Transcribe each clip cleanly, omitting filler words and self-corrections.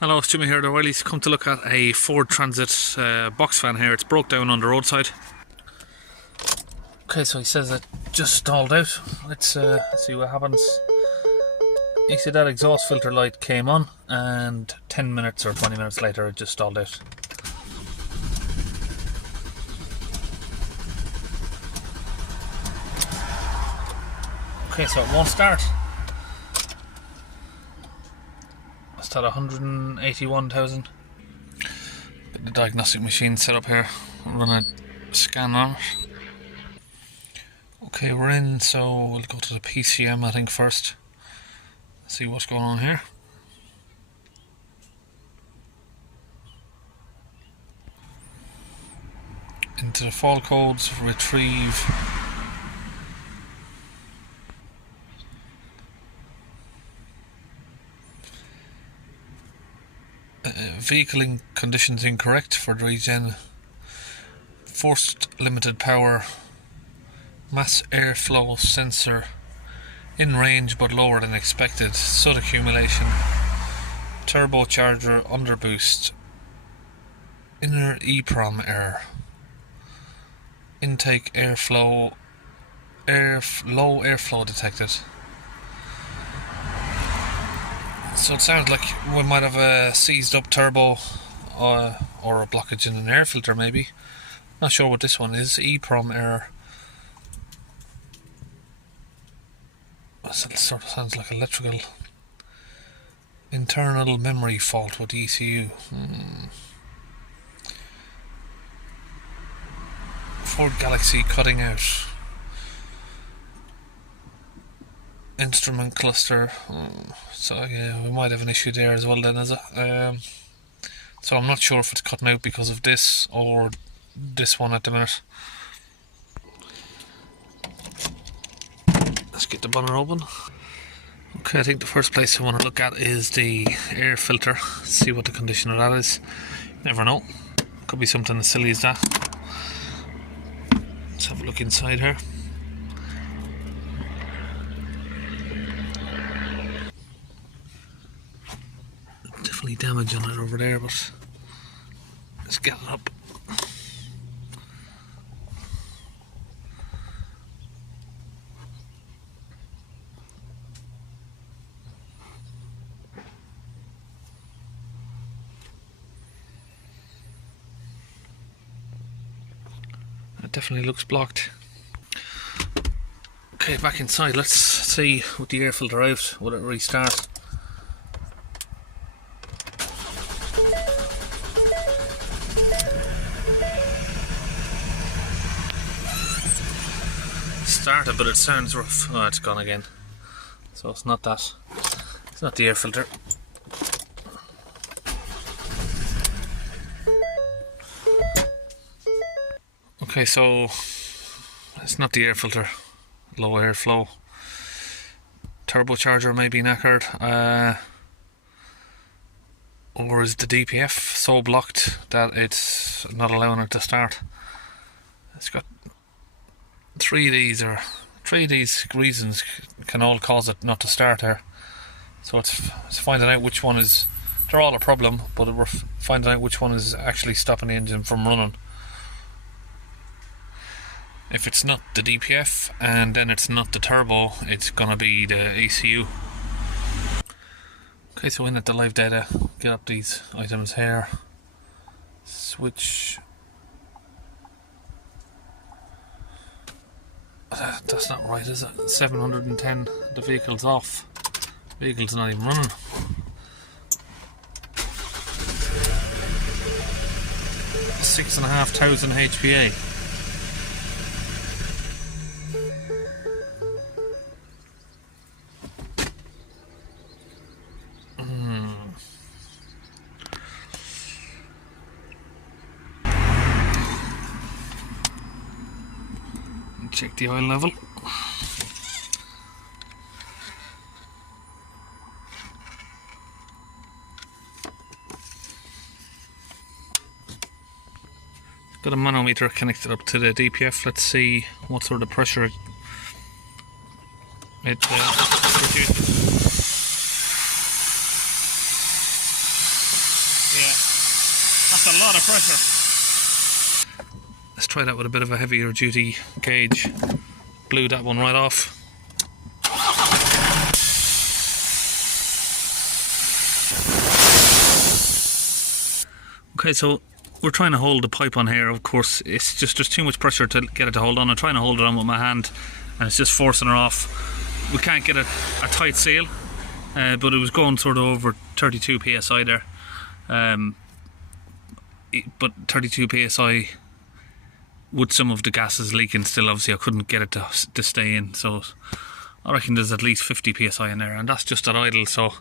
Hello, it's Jimmy here. The Wiley's come to look at a Ford Transit box fan here. It's broke down on the roadside. Okay, so he says it just stalled out. Let's see what happens. You see that exhaust filter light came on, and 10 minutes or 20 minutes later it just stalled out. Okay, so it won't start. It's at 181,000. Got the diagnostic machine set up here. Run a scan on it. Okay, we're in, so we'll go to the PCM I think first. See what's going on here. Into the fault codes, retrieve. Vehicle conditions incorrect for the regen. Forced limited power. Mass airflow sensor in range but lower than expected. Soot accumulation. Turbocharger underboost. Inner EEPROM error. Intake airflow. Low airflow detected. So it sounds like we might have a seized up turbo or a blockage in an air filter maybe. Not sure what this one is. EEPROM error. That sort of sounds like electrical. Internal memory fault with ECU. Ford Galaxy cutting out. Instrument cluster. So yeah, we might have an issue there as well then, is it? So I'm not sure if it's cutting out because of this or this one at the minute. Let's get the bonnet open. Okay, I think the first place I want to look at is the air filter. See what the condition of that is. Never know. Could be something as silly as that. Let's have a look inside here. Definitely damage on it over there, but let's get it up. It definitely looks blocked. Okay, back inside. Let's see with the air filter out, will it restart? Started, but it sounds rough. Oh, it's gone again. So it's not that. It's not the air filter. Okay, so it's not the air filter. Low airflow. Turbocharger may be knackered. Or is the DPF so blocked that it's not allowing it to start? It's got three of these reasons can all cause it not to start here. So it's finding out which one is. They're all a problem, but we're finding out which one is actually stopping the engine from running. If it's not the DPF and then it's not the turbo, it's gonna be the ECU. Okay, so in at the live data, get up these items here. Switch. That's not right, is it? 710. The vehicle's off. The vehicle's not even running. Six and a half thousand HPA. Check the oil level. Got a manometer connected up to the DPF. Let's see what sort of pressure it reduces. Yeah, that's a lot of pressure. Let's try that with a bit of a heavier duty gauge. Blew that one right off. Okay, so we're trying to hold the pipe on here. Of course, it's just there's too much pressure to get it to hold on. I'm trying to hold it on with my hand, and it's just forcing her off. We can't get a tight seal, but it was going sort of over 32 psi there. But 32 psi with some of the gases leaking still, obviously I couldn't get it to stay in, so I reckon there's at least 50 psi in there, and that's just at idle. So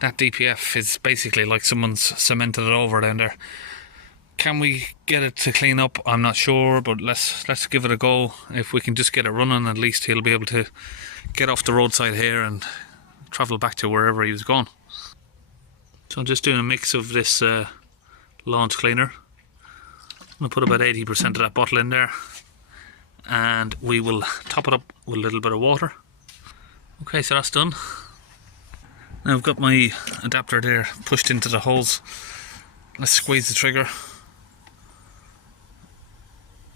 that DPF is basically like someone's cemented it over down there. Can we get it to clean up? I'm not sure, but let's give it a go. If we can just get it running, at least he'll be able to get off the roadside here and travel back to wherever he was going. So I'm just doing a mix of this launch cleaner. I'm going to put about 80% of that bottle in there, and we will top it up with a little bit of water. Okay, so that's done. Now I've got my adapter there pushed into the holes. Let's squeeze the trigger.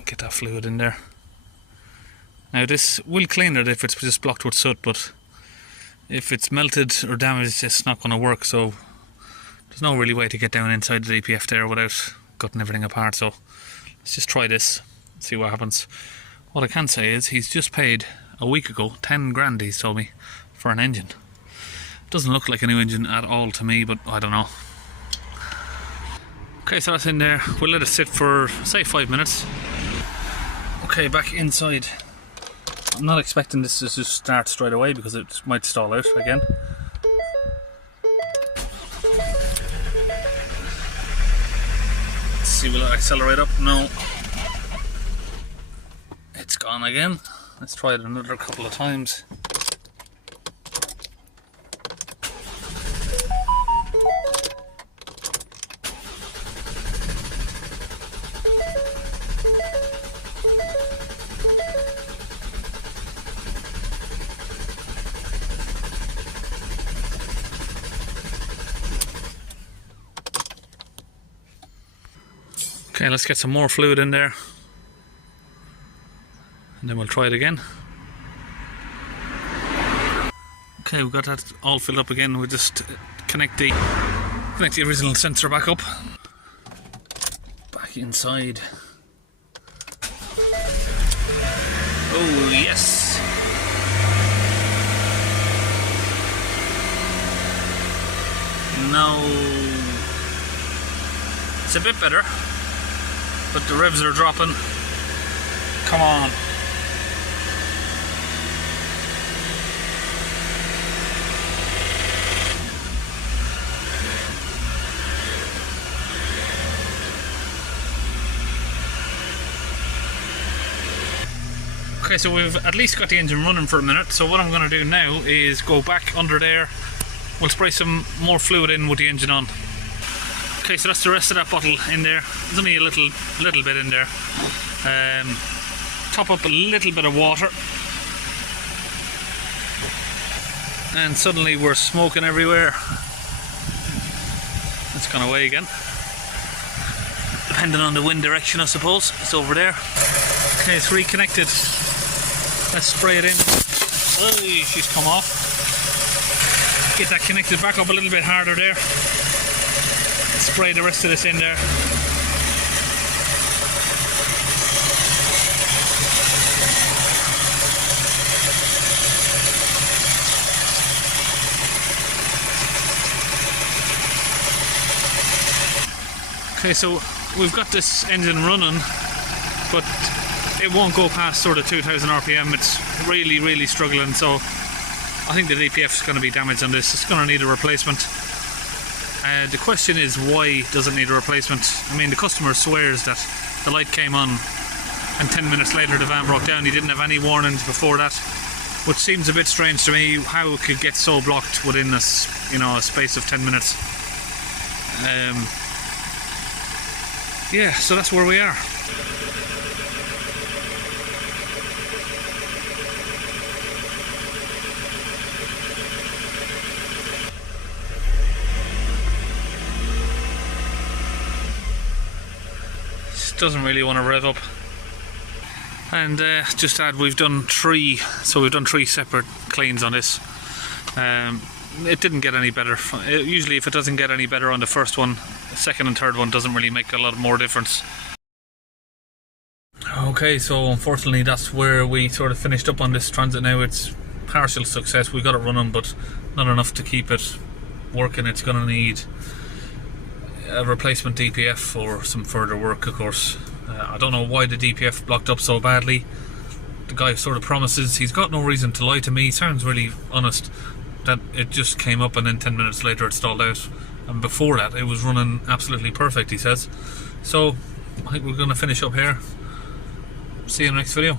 Get that fluid in there. Now this will clean it if it's just blocked with soot, but if it's melted or damaged, it's not going to work. So there's no really way to get down inside the DPF there without cutting everything apart. So let's just try this, see what happens. What I can say is he's just paid a week ago 10 grand, he's told me, for an engine. Doesn't look like a new engine at all to me, but I don't know. Okay, so that's in there. We'll let it sit for, say, 5 minutes. Okay, back inside. I'm not expecting this to just start straight away because it might stall out again. Let's see, will it accelerate up? No. It's gone again. Let's try it another couple of times. Okay, let's get some more fluid in there, and then we'll try it again. Okay, we've got that all filled up again. We'll just connect the original sensor back up. Back inside. Oh yes! Now it's a bit better, but the revs are dropping. Come on. Okay, so we've at least got the engine running for a minute. So what I'm going to do now is go back under there. We'll spray some more fluid in with the engine on. Okay, so that's the rest of that bottle in there. There's only a little bit in there. Top up a little bit of water, and suddenly we're smoking everywhere. It's gone away again, depending on the wind direction, I suppose. It's over there. Okay, it's reconnected. Let's spray it in. Oh, she's come off. Get that connected back up a little bit harder there. Spray the rest of this in there. Okay, so we've got this engine running, but it won't go past sort of 2000 RPM. It's really struggling, so I think the DPF is going to be damaged on this. It's going to need a replacement. The question is, why does it need a replacement? I mean, the customer swears that the light came on and 10 minutes later the van broke down. He didn't have any warnings before that, which seems a bit strange to me, how it could get so blocked within a space of 10 minutes. Yeah, so that's where we are. doesn't really want to rev up. And just add, we've done three separate cleans on this. It didn't get any better. Usually if it doesn't get any better on the first one, the second and third one doesn't really make a lot more difference. Okay, so unfortunately that's where we sort of finished up on this Transit now. It's partial success, we got it running, but not enough to keep it working. It's going to need a replacement DPF or some further work, of course. I don't know why the DPF blocked up so badly. The guy sort of promises, he's got no reason to lie to me, he sounds really honest, that it just came up and then 10 minutes later it stalled out, and before that it was running absolutely perfect, he says. So I think we're going to finish up here. See you in the next video.